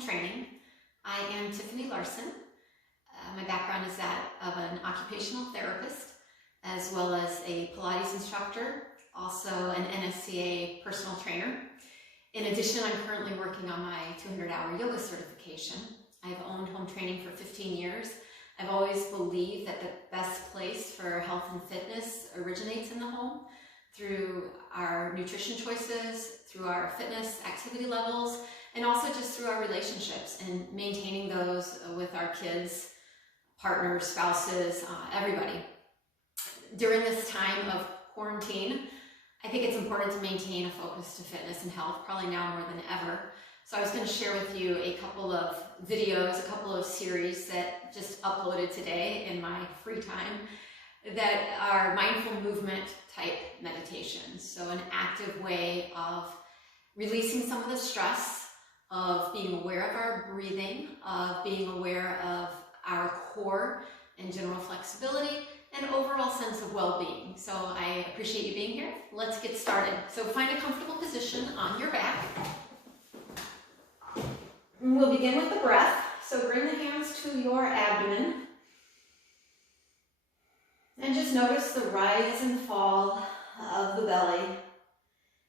home training. I am Tiffany Larson. My background is that of an occupational therapist, as well as a Pilates instructor, also an NSCA personal trainer. In addition, I'm currently working on my 200-hour yoga certification. I've owned home training for 15 years. I've always believed that the best place for health and fitness originates in the home through our nutrition choices, through our fitness activity levels, and also just through our relationships and maintaining those with our kids, partners, spouses, everybody. During this time of quarantine, I think it's important to maintain a focus to fitness and health, probably now more than ever. So I was going to share with you a couple of videos, a couple of series that just uploaded today in my free time that are mindful movement type meditations. So an active way of releasing some of the stress, of being aware of our breathing, of being aware of our core and general flexibility, and overall sense of well-being. So I appreciate you being here. Let's get started. So find a comfortable position on your back. And we'll begin with the breath. So bring the hands to your abdomen. And just notice the rise and fall of the belly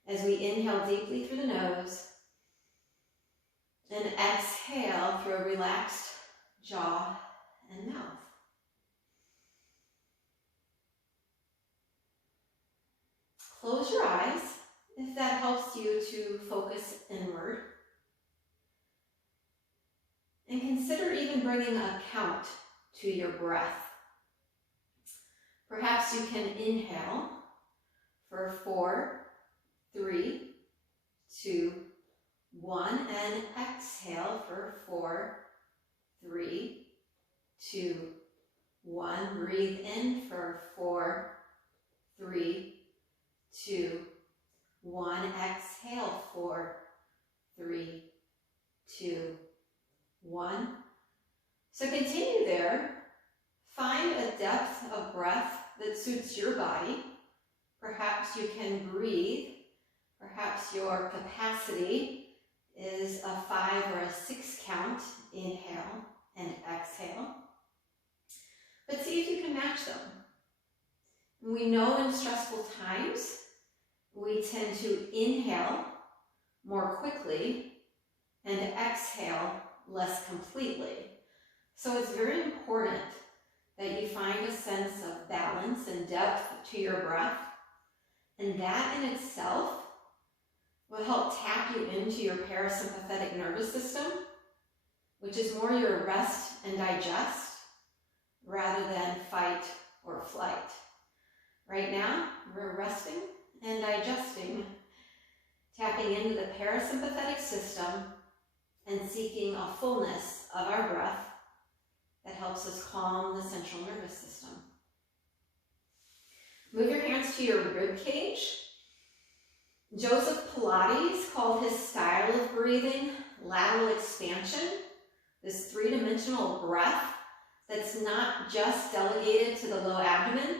as we inhale deeply through the nose and exhale through a relaxed jaw and mouth. Close your eyes if that helps you to focus inward. And consider even bringing a count to your breath. Perhaps you can inhale for 4, 3, 2, 1, and exhale for 4, 3, 2, 1. Breathe in for 4, 3, 2, 1. Exhale 4, 3, 2, 1. So continue there. Find a depth of breath that suits your body. Perhaps you can breathe. Perhaps your capacity is a 5 or a 6 count. Inhale and exhale. But see if you can match them. We know in stressful times, we tend to inhale more quickly and exhale less completely. So it's very important that you find a sense of balance and depth to your breath. And that in itself will help tap you into your parasympathetic nervous system, which is more your rest and digest rather than fight or flight. Right now, we're resting and digesting, tapping into the parasympathetic system and seeking a fullness of our breath that helps us calm the central nervous system. Move your hands to your rib cage. Joseph Pilates called his style of breathing lateral expansion, this three-dimensional breath that's not just delegated to the low abdomen,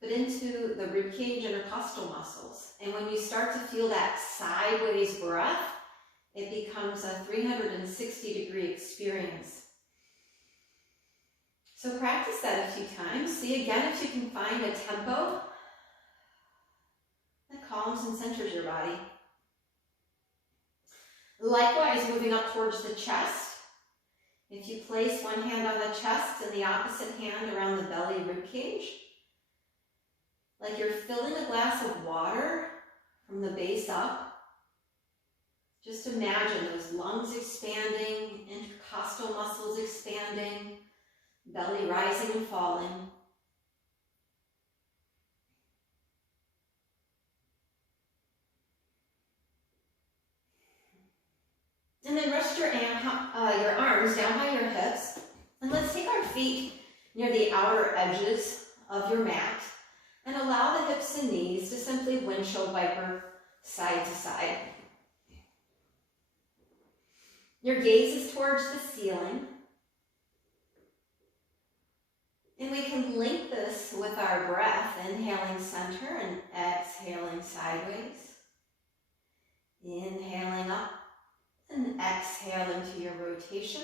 but into the rib cage intercostal muscles. And when you start to feel that sideways breath, it becomes a 360-degree experience. So practice that a few times. See again if you can find a tempo that calms and centers your body. Likewise, moving up towards the chest. If you place one hand on the chest and the opposite hand around the belly rib cage, like you're filling a glass of water from the base up. Just imagine those lungs expanding, intercostal muscles expanding, belly rising and falling. And then rest your arms down by your hips. And let's take our feet near the outer edges of your mat and allow the hips and knees to simply windshield wiper side to side. Your gaze is towards the ceiling. And we can link this with our breath, inhaling center and exhaling sideways. Inhaling up and exhale into your rotation.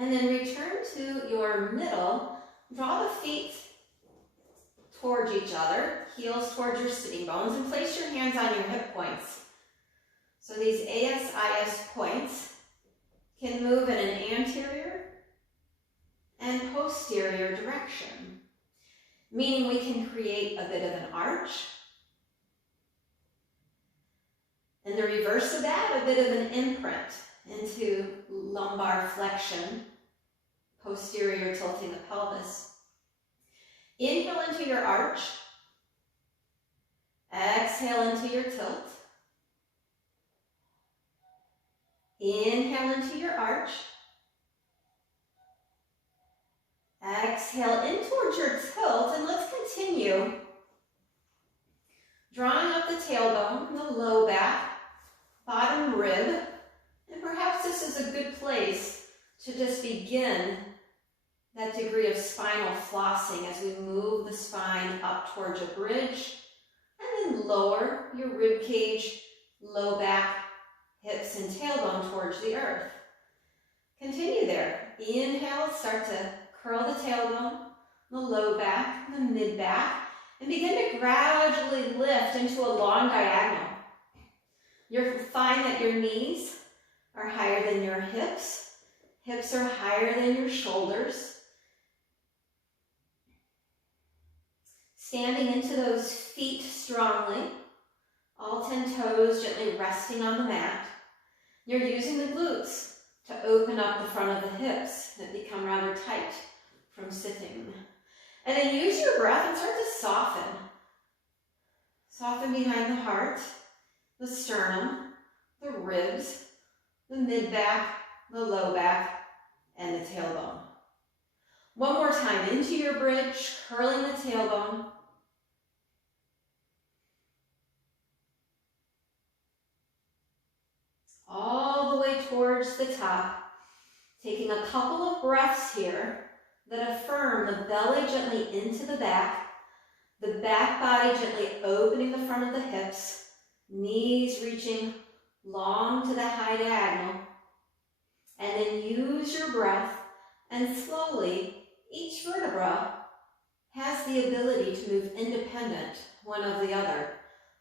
And then return to your middle. Draw the feet towards each other, heels towards your sitting bones, and place your hands on your hip points. So these ASIS points can move in an anterior and posterior direction, meaning we can create a bit of an arch. And the reverse of that, a bit of an imprint into lumbar flexion, posterior tilting the pelvis. Inhale into your arch. Exhale into your tilt. Inhale into your arch. Exhale in towards your tilt, and let's continue. Drawing up the tailbone, the low back, bottom rib, and perhaps this is a good place to just begin that degree of spinal flossing as we move the spine up towards a bridge, and then lower your rib cage, low back, hips, and tailbone towards the earth. Continue there. Inhale, start to curl the tailbone, the low back, the mid back, and begin to gradually lift into a long diagonal. You'll find that your knees are higher than your hips. Hips are higher than your shoulders. Standing into those feet strongly, all 10 toes gently resting on the mat. You're using the glutes to open up the front of the hips that become rather tight from sitting. And then use your breath and start to soften. Soften behind the heart, the sternum, the ribs, the mid-back, the low back, and the tailbone. One more time, into your bridge, curling the tailbone. All the way towards the top. Taking a couple of breaths here that affirm the belly gently into the back body gently opening the front of the hips, knees reaching long to the high diagonal, and then use your breath, and slowly each vertebra has the ability to move independent one of the other.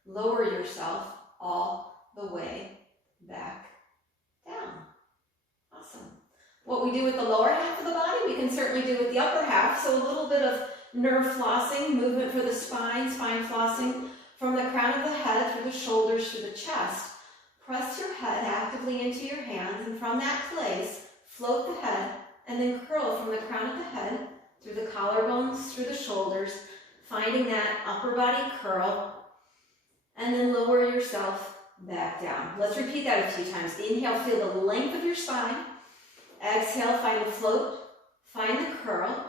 Lower yourself all the way back down. Awesome. What we do with the lower half of the body, we can certainly do with the upper half. So a little bit of nerve flossing, movement for the spine flossing from the crown of the head through the shoulders to the chest. Press your head actively into your hands, and from that place, float the head and then curl from the crown of the head through the collarbones, through the shoulders, finding that upper body curl, and then lower yourself back down. Let's repeat that a few times. Inhale, feel the length of your spine. Exhale, find the float, find the curl.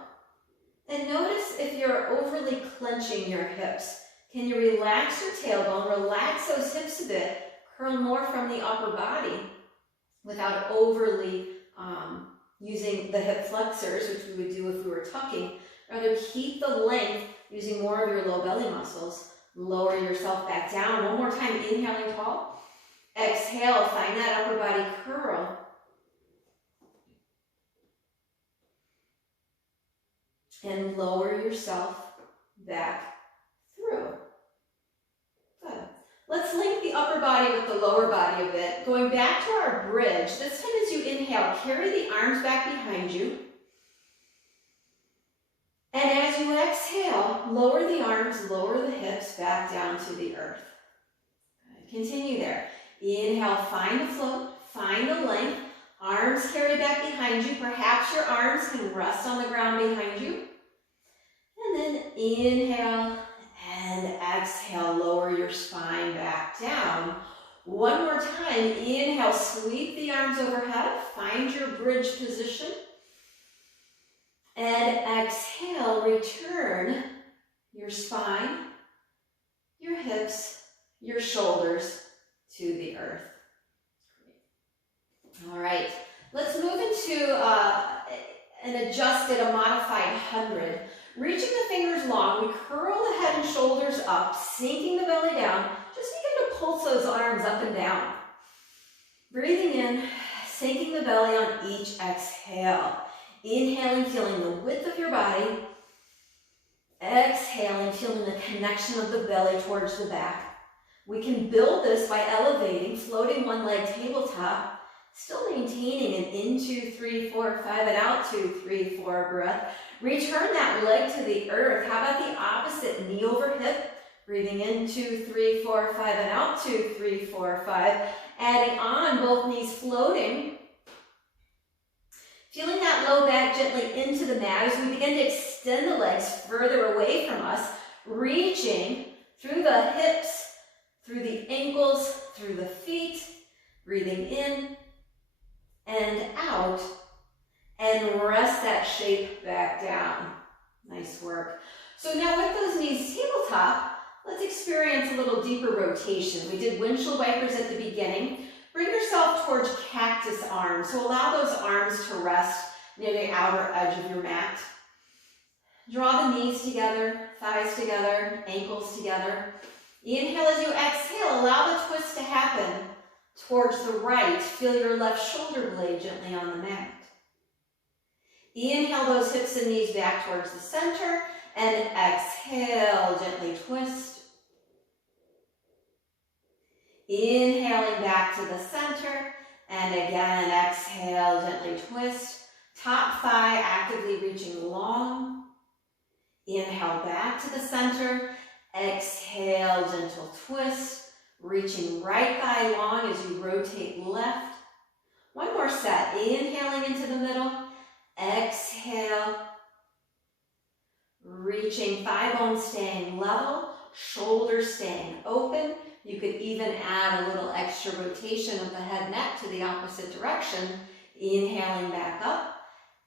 And notice if you're overly clenching your hips. Can you relax your tailbone, relax those hips a bit, curl more from the upper body without overly using the hip flexors, which we would do if we were tucking. Rather, keep the length using more of your low belly muscles. Lower yourself back down. One more time, inhaling tall. Exhale, find that upper body curl. And lower yourself back through. Good. Let's link the upper body with the lower body a bit. Going back to our bridge, this time as you inhale, carry the arms back behind you. And as you exhale, lower the arms, lower the hips back down to the earth. Good. Continue there. Inhale, find the float, find the length. Arms carry back behind you. Perhaps your arms can rest on the ground behind you. And then inhale and exhale, lower your spine back down. One more time, inhale, sweep the arms overhead, find your bridge position. And exhale, return your spine, your hips, your shoulders to the earth. All right, let's move into a modified 100. Reaching the fingers long, long. We curl the head and shoulders up, sinking the belly down. Just begin to pulse those arms up and down. Breathing in, sinking the belly on each exhale. Inhaling, feeling the width of your body. Exhaling, feeling the connection of the belly towards the back. We can build this by elevating, floating one leg tabletop, still maintaining an in 2, 3, 4, 5, and out 2, 3, 4 breath. Return that leg to the earth. How about the opposite? Knee over hip. Breathing in 2, 3, 4, 5, and out 2, 3, 4, 5. Adding on, both knees floating. Feeling that low back gently into the mat as we begin to extend the legs further away from us, reaching through the hips, through the ankles, through the feet, breathing in and out, and rest that shape back down. Nice work. So now with those knees tabletop, let's experience a little deeper rotation. We did windshield wipers at the beginning. Bring yourself towards cactus arms. So allow those arms to rest near the outer edge of your mat. Draw the knees together, thighs together, ankles together. Inhale as you exhale. Allow the twist to happen towards the right. Feel your left shoulder blade gently on the mat. Inhale those hips and knees back towards the center. And exhale, gently twist. Inhaling back to the center, and again, exhale, gently twist. Top thigh actively reaching long. Inhale back to the center. Exhale, gentle twist. Reaching right thigh long as you rotate left. One more set. Inhaling into the middle. Exhale. Reaching thigh bone staying level. Shoulders staying open. You could even add a little extra rotation of the head neck to the opposite direction. Inhaling back up.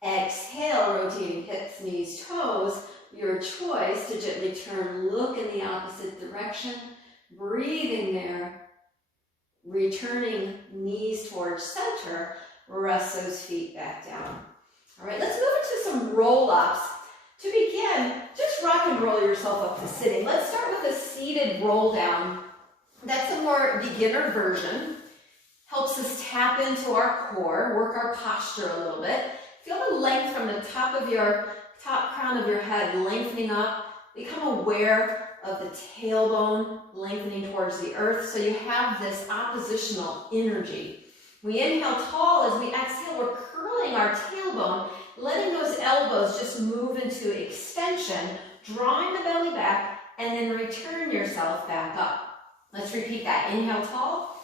Exhale, rotating hips, knees, toes. Your choice to gently turn, look in the opposite direction. Breathing there. Returning knees towards center. Rest those feet back down. All right, let's move into some roll-ups. To begin, just rock and roll yourself up to sitting. Let's start with a seated roll down. That's a more beginner version. Helps us tap into our core, work our posture a little bit. Feel the length from the top of your crown of your head lengthening up. Become aware of the tailbone lengthening towards the earth so you have this oppositional energy. We inhale tall. As we exhale, we're curling our tailbone, letting those elbows just move into extension, drawing the belly back, and then return yourself back up. Let's repeat that. Inhale tall.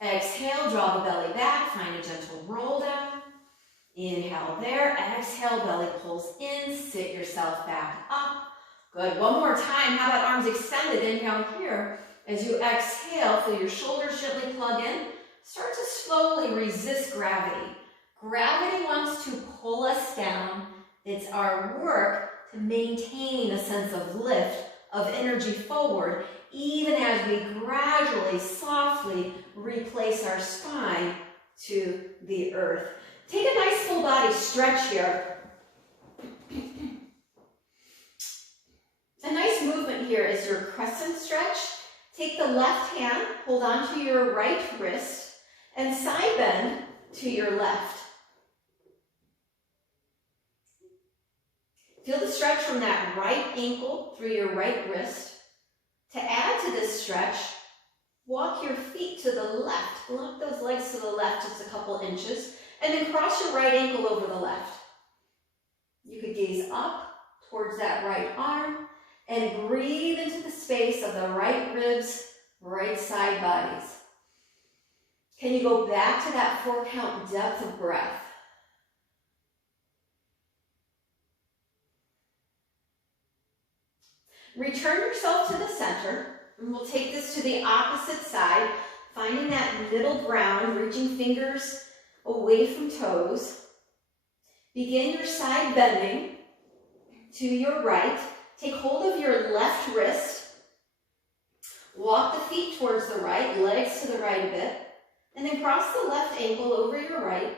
Exhale, draw the belly back. Find a gentle roll down. Inhale there. Exhale, belly pulls in. Sit yourself back up. Good. One more time. How about arms extended? Inhale here. As you exhale, feel your shoulders gently plug in. Start to slowly resist gravity. Gravity wants to pull us down. It's our work to maintain a sense of lift, of energy forward, even as we gradually, softly replace our spine to the earth. Take a nice full body stretch here. A nice movement here is your crescent stretch. Take the left hand, hold on to your right wrist, and side bend to your left. Feel the stretch from that right ankle through your right wrist. To add to this stretch, walk your feet to the left. Lock those legs to the left just a couple inches, and then cross your right ankle over the left. You could gaze up towards that right arm and breathe into the space of the right ribs, right side bodies. Can you go back to that 4-count depth of breath? Return yourself to the center, and we'll take this to the opposite side, finding that middle ground, reaching fingers away from toes. Begin your side bending to your right. Take hold of your left wrist. Walk the feet towards the right, legs to the right a bit, and then cross the left ankle over your right.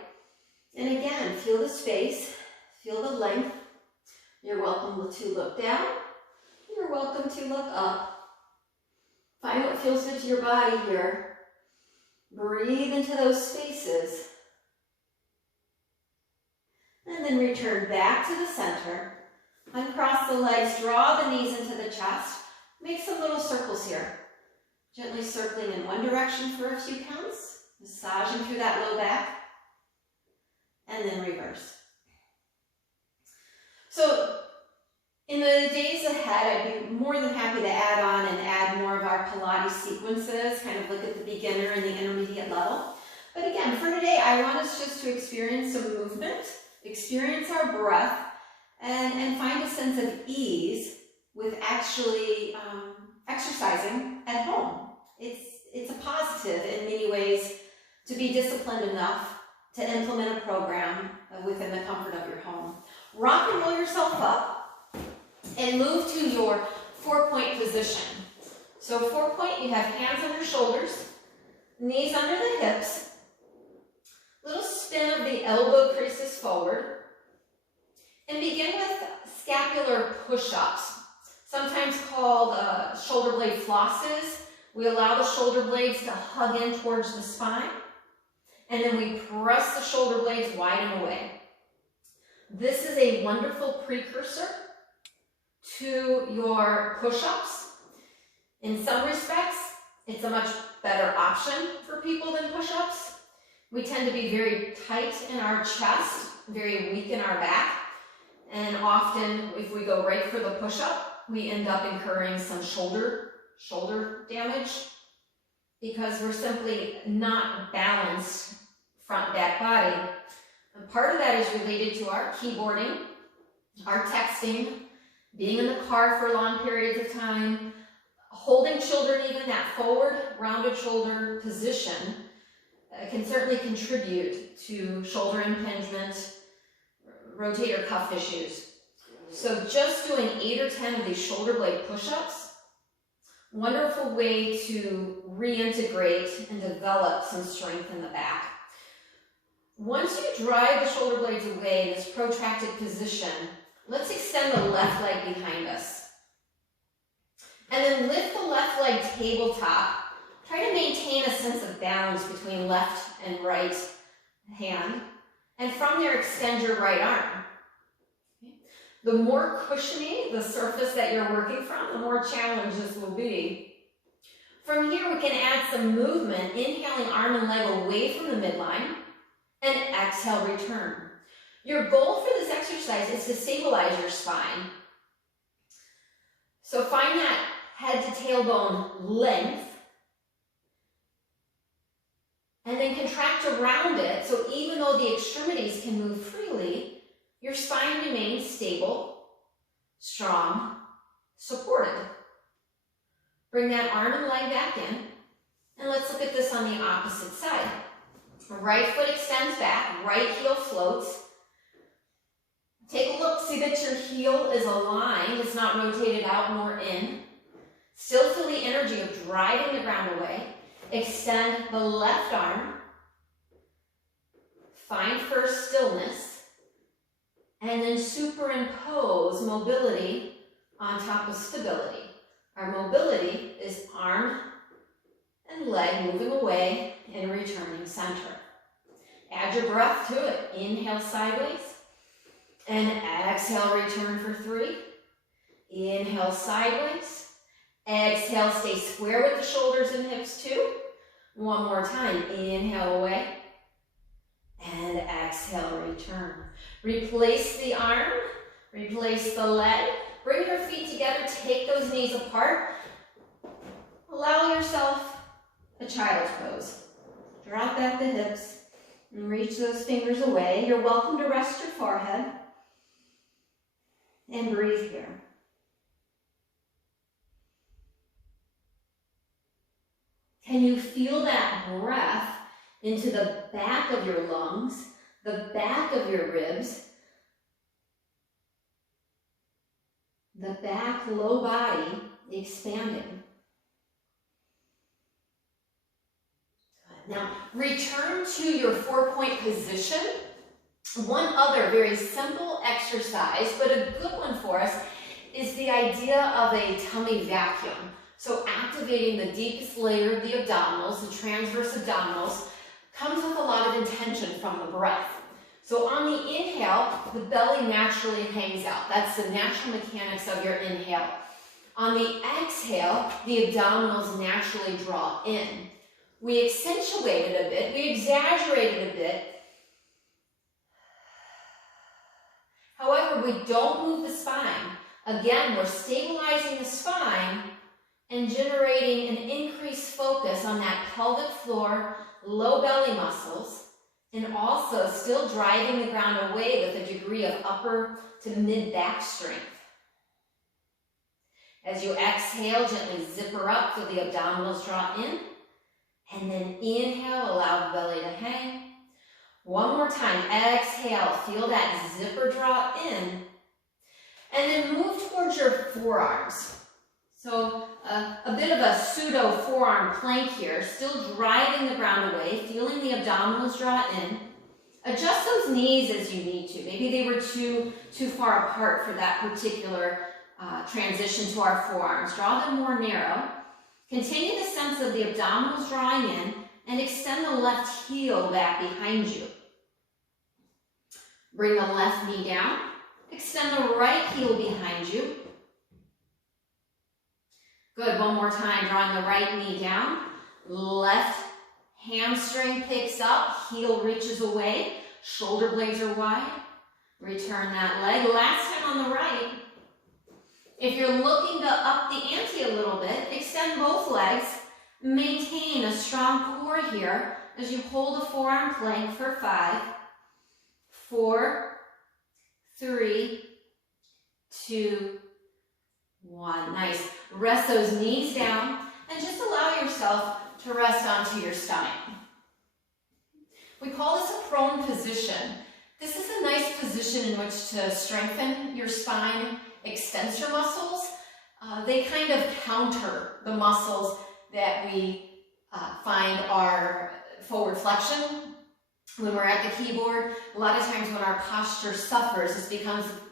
And again, feel the space, feel the length. You're welcome to look down. you're welcome to look up. Find what feels good to your body here. Breathe into those spaces. And then return back to the center. Uncross the legs, draw the knees into the chest. Make some little circles here. Gently circling in one direction for a few counts. Massaging through that low back. And then reverse. So, in the days ahead, I'd be more than happy to add on and add more of our Pilates sequences, kind of look at the beginner and the intermediate level. But again, for today, I want us just to experience some movement, experience our breath, and find a sense of ease with actually exercising at home. It's a positive in many ways to be disciplined enough to implement a program within the comfort of your home. Rock and roll yourself up. And move to your 4-point position. So 4-point, you have hands on your shoulders, knees under the hips, little spin of the elbow creases forward, and begin with scapular push-ups, sometimes called shoulder blade flosses. We allow the shoulder blades to hug in towards the spine, and then we press the shoulder blades wide and away. This is a wonderful precursor to your push-ups. In some respects, it's a much better option for people than push-ups. We tend to be very tight in our chest, very weak in our back, and often if we go right for the push-up, we end up incurring some shoulder damage because we're simply not balanced front-back body. And part of that is related to our keyboarding, our texting, being in the car for long periods of time, holding children even that forward, rounded shoulder position can certainly contribute to shoulder impingement, rotator cuff issues. So just doing 8 or 10 of these shoulder blade push-ups, wonderful way to reintegrate and develop some strength in the back. Once you drive the shoulder blades away in this protracted position, let's extend the left leg behind us. And then lift the left leg tabletop. Try to maintain a sense of balance between left and right hand. And from there, extend your right arm. The more cushiony the surface that you're working from, the more challenge this will be. From here, we can add some movement, inhaling arm and leg away from the midline, and exhale, return. Your goal for this exercise is to stabilize your spine. So find that head to tailbone length, and then contract around it, so even though the extremities can move freely, your spine remains stable, strong, supported. Bring that arm and leg back in, and let's look at this on the opposite side. Right foot extends back, right heel floats. Take a look, see that your heel is aligned, it's not rotated out nor in. Still feel the energy of driving the ground away. Extend the left arm. Find first stillness. And then superimpose mobility on top of stability. Our mobility is arm and leg moving away and returning center. Add your breath to it. Inhale sideways. And exhale, return for 3. Inhale sideways. Exhale, stay square with the shoulders and hips 2. One more time. Inhale away. And exhale, return. Replace the arm. Replace the leg. Bring your feet together. Take those knees apart. Allow yourself a child's pose. Drop back the hips and reach those fingers away. You're welcome to rest your forehead. And breathe here. Can you feel that breath into the back of your lungs, the back of your ribs, the back low body expanding? Good. Now, return to your 4-point position. One other very simple exercise, but a good one for us, is the idea of a tummy vacuum. So activating the deepest layer of the abdominals, the transverse abdominals, comes with a lot of intention from the breath. So on the inhale, the belly naturally hangs out. That's the natural mechanics of your inhale. On the exhale, the abdominals naturally draw in. We accentuate it a bit, we exaggerate it a bit. However, we don't move the spine. Again, we're stabilizing the spine and generating an increased focus on that pelvic floor, low belly muscles, and also still driving the ground away with a degree of upper to mid back strength. As you exhale, gently zipper up so the abdominals draw in, and then inhale, allow the belly to hang. One more time, exhale, feel that zipper draw in, and then move towards your forearms. So a bit of a pseudo forearm plank here, still driving the ground away, feeling the abdominals draw in. Adjust those knees as you need to. Maybe they were too far apart for that particular transition to our forearms. Draw them more narrow. Continue the sense of the abdominals drawing in and extend the left heel back behind you. Bring the left knee down. Extend the right heel behind you. Good, one more time, drawing the right knee down. Left hamstring picks up, heel reaches away, shoulder blades are wide. Return that leg. Last time on the right. If you're looking to up the ante a little bit, extend both legs. Maintain a strong core here as you hold a forearm plank for 5, 4, 3, 2, 1. Nice. Rest those knees down and just allow yourself to rest onto your stomach. We call this a prone position. This is a nice position in which to strengthen your spine extensor muscles. They kind of counter the muscles that we find are forward flexion. When we're at the keyboard, a lot of times when our posture suffers,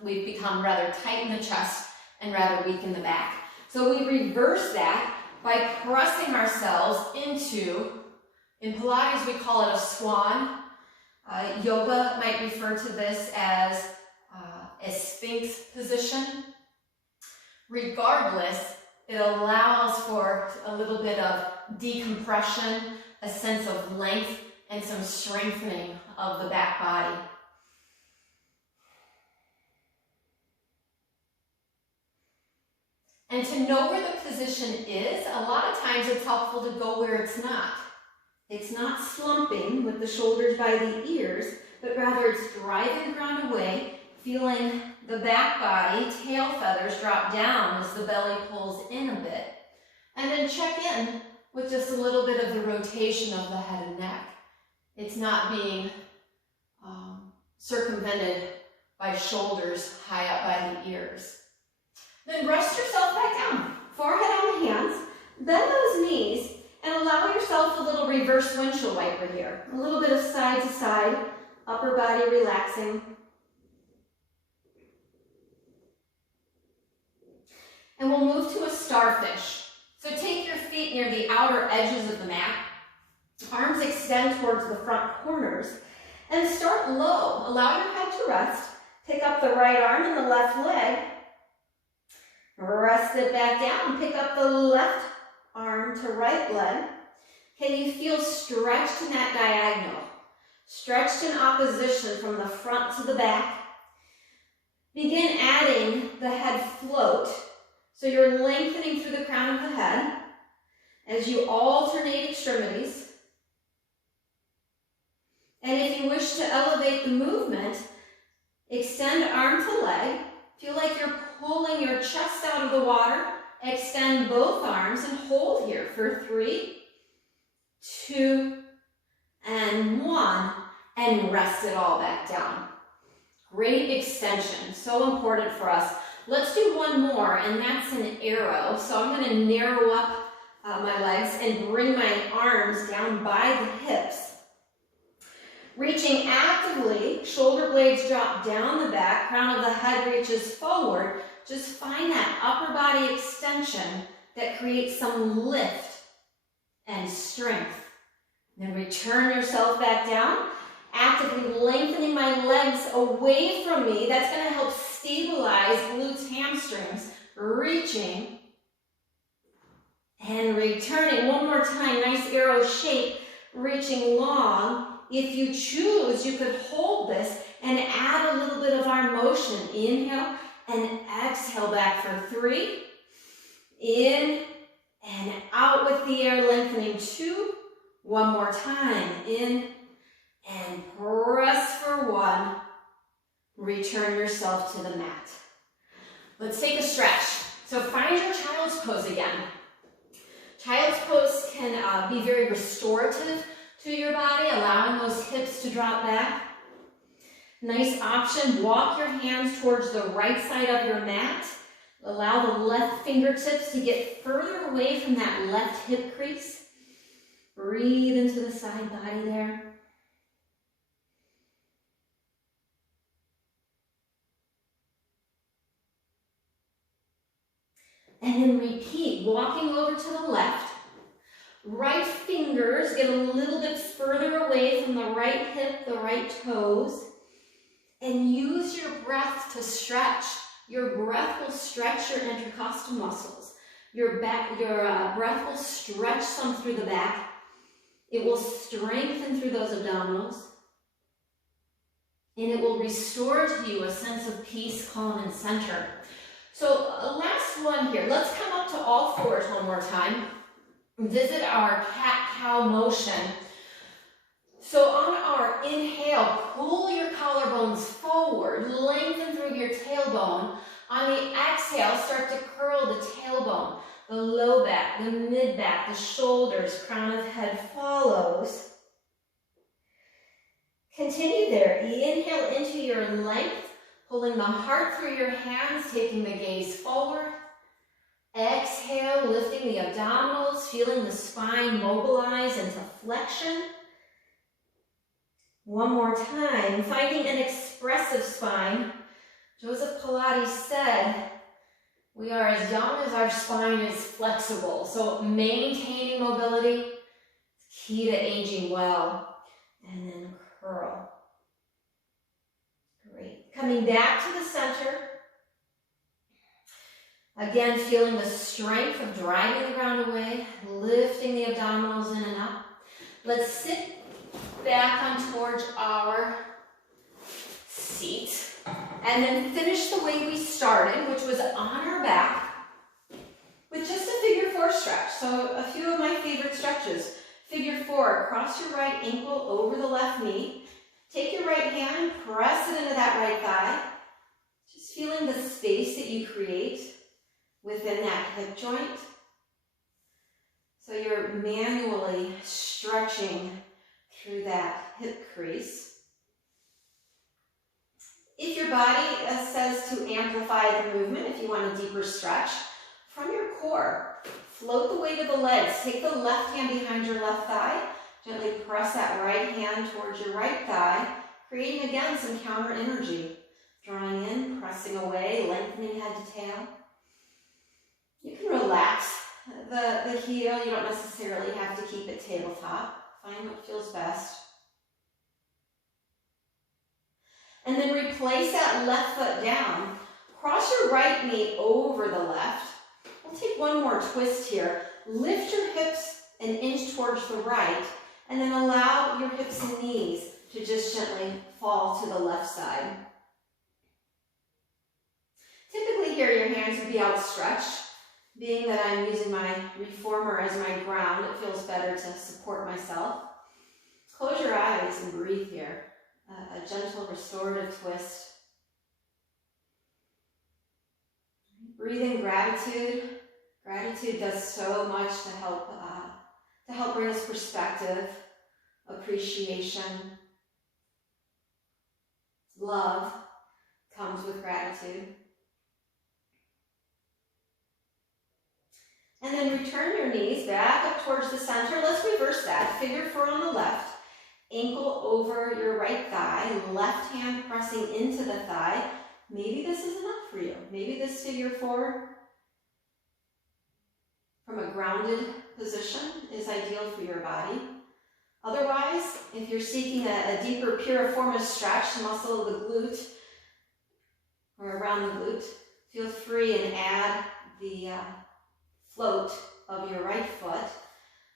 we've become rather tight in the chest and rather weak in the back. So we reverse that by pressing ourselves into, in Pilates we call it a swan. Yoga might refer to this as a sphinx position. Regardless, it allows for a little bit of decompression, a sense of length, and some strengthening of the back body. And to know where the position is, a lot of times it's helpful to go where it's not. It's not slumping with the shoulders by the ears, but rather it's driving the ground away, feeling the back body, tail feathers drop down as the belly pulls in a bit. And then check in with just a little bit of the rotation of the head and neck. It's not being circumvented by shoulders high up by the ears. Then rest yourself back down. Forehead on the hands. Bend those knees and allow yourself a little reverse windshield wiper here. A little bit of side to side, upper body relaxing. And we'll move to a starfish. So take your feet near the outer edges of the mat. Arms extend towards the front corners. And start low. Allow your head to rest. Pick up the right arm and the left leg. Rest it back down. Pick up the left arm to right leg. Can you feel stretched in that diagonal? Stretched in opposition from the front to the back. Begin adding the head float. So you're lengthening through the crown of the head as you alternate extremities. And if you wish to elevate the movement, extend arm to leg. Feel like you're pulling your chest out of the water. Extend both arms and hold here for 3, 2, and 1. And rest it all back down. Great extension, so important for us. Let's do one more, and that's an arrow. So I'm going to narrow up my legs and bring my arms down by the hips. Reaching actively, shoulder blades drop down the back, crown of the head reaches forward just find that upper body extension that creates some lift and strength. Then return yourself back down, actively lengthening my legs away from me. That's going to help stabilize glutes, hamstrings, reaching and returning. One more time, nice arrow shape, reaching long. If you choose, you could hold this and add a little bit of our motion. Inhale and exhale back for 3. In and out with the air, lengthening 2. One more time. In and press for 1. Return yourself to the mat. Let's take a stretch. So find your child's pose again. Child's pose can be very restorative to your body, allowing those hips to drop back. Nice option, walk your hands towards the right side of your mat. Allow the left fingertips to get further away from that left hip crease. Breathe into the side body there. And then repeat, walking over to the left. Right fingers get a little bit further away from the right hip, the right toes. And use your breath to stretch. Your breath will stretch your intercostal muscles. Your breath will stretch some through the back. It will strengthen through those abdominals. And it will restore to you a sense of peace, calm, and center. So last one here. Let's come up to all fours one more time. Visit our cat-cow motion. So on our inhale, pull your collarbones forward, lengthen through your tailbone. On the exhale, start to curl the tailbone, the low back, the mid back, the shoulders, crown of head follows. Continue there. Inhale into your length, pulling the heart through your hands, taking the gaze forward. Exhale, lifting the abdominals, feeling the spine mobilize into flexion. One more time, finding an expressive spine. Joseph Pilates said, we are as young as our spine is flexible. So maintaining mobility is key to aging well. And then curl. Great. Coming back to the center. Again, feeling the strength of driving the ground away, lifting the abdominals in and up. Let's sit back on towards our seat. And then finish the way we started, which was on our back, with just a figure 4 stretch. So a few of my favorite stretches. Figure 4, cross your right ankle over the left knee. Take your right hand, press it into that right thigh. Just feeling the space that you create within that hip joint. So you're manually stretching through that hip crease. If your body says to amplify the movement, if you want a deeper stretch, from your core, float the weight of the legs. Take the left hand behind your left thigh. Gently press that right hand towards your right thigh, creating again some counter energy. Drawing in, pressing away, lengthening head to tail. You can relax the heel. You don't necessarily have to keep it tabletop. Find what feels best. And then replace that left foot down. Cross your right knee over the left. We'll take one more twist here. Lift your hips an inch towards the right, and then allow your hips and knees to just gently fall to the left side. Typically here, your hands would be outstretched. Being that I'm using my reformer as my ground, it feels better to support myself. Close your eyes and breathe here. A gentle restorative twist. Breathe in gratitude. Gratitude does so much to help bring us perspective, appreciation. Love comes with gratitude. And then return your knees back up towards the center. Let's reverse that. Figure 4 on the left. Ankle over your right thigh. Left hand pressing into the thigh. maybe this is enough for you. Maybe this figure 4 from a grounded position is ideal for your body. Otherwise, if you're seeking a deeper piriformis stretch, the muscle of the glute or around the glute, feel free and add the float of your right foot.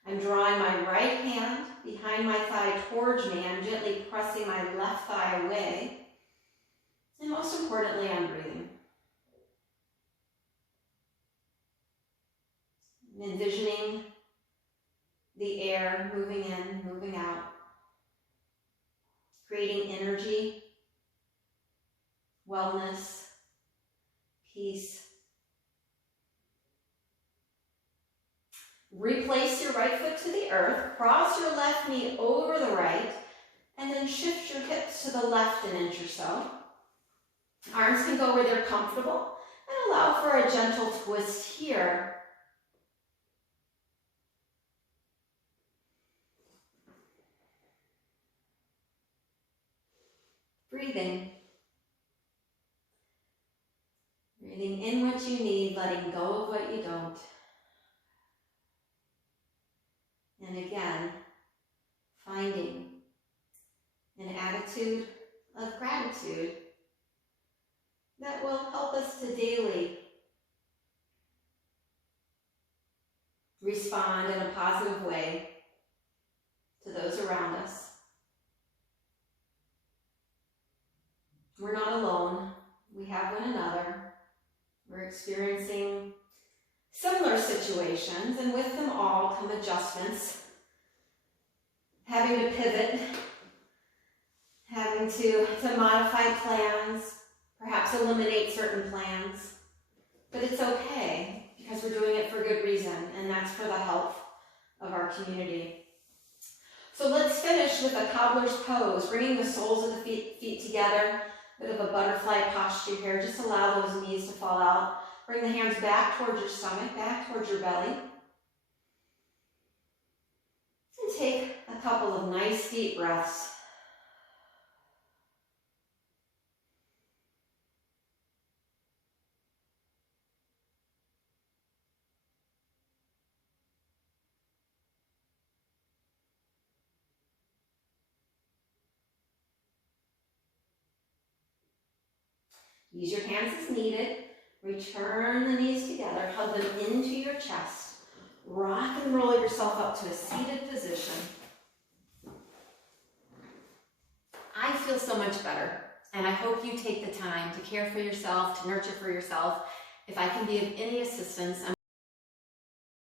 I'm drawing my right hand behind my thigh towards me. I'm gently pressing my left thigh away. And most importantly, I'm breathing. I'm envisioning the air moving in, moving out, creating energy, wellness, peace. Replace your right foot to the earth, cross your left knee over the right, and then shift your hips to the left an inch or so. Arms can go where they're comfortable, and allow for a gentle twist here. Breathing. Breathing in what you need, letting go of what you don't. And again, finding an attitude of gratitude that will help us to daily respond in a positive way to those around us. We're not alone. We have one another. We're experiencing similar situations, and with them all come adjustments, having to pivot, having to modify plans, perhaps eliminate certain plans. But it's okay, because we're doing it for good reason, and that's for the health of our community. So let's finish with a cobbler's pose, bringing the soles of the feet together, a bit of a butterfly posture here. Just allow those knees to fall out. Bring the hands back towards your stomach, back towards your belly. And take a couple of nice deep breaths. Use your hands as needed. Return the knees together. Hug them into your chest. Rock and roll yourself up to a seated position. I feel so much better, and I hope you take the time to care for yourself, to nurture for yourself. If I can be of any assistance,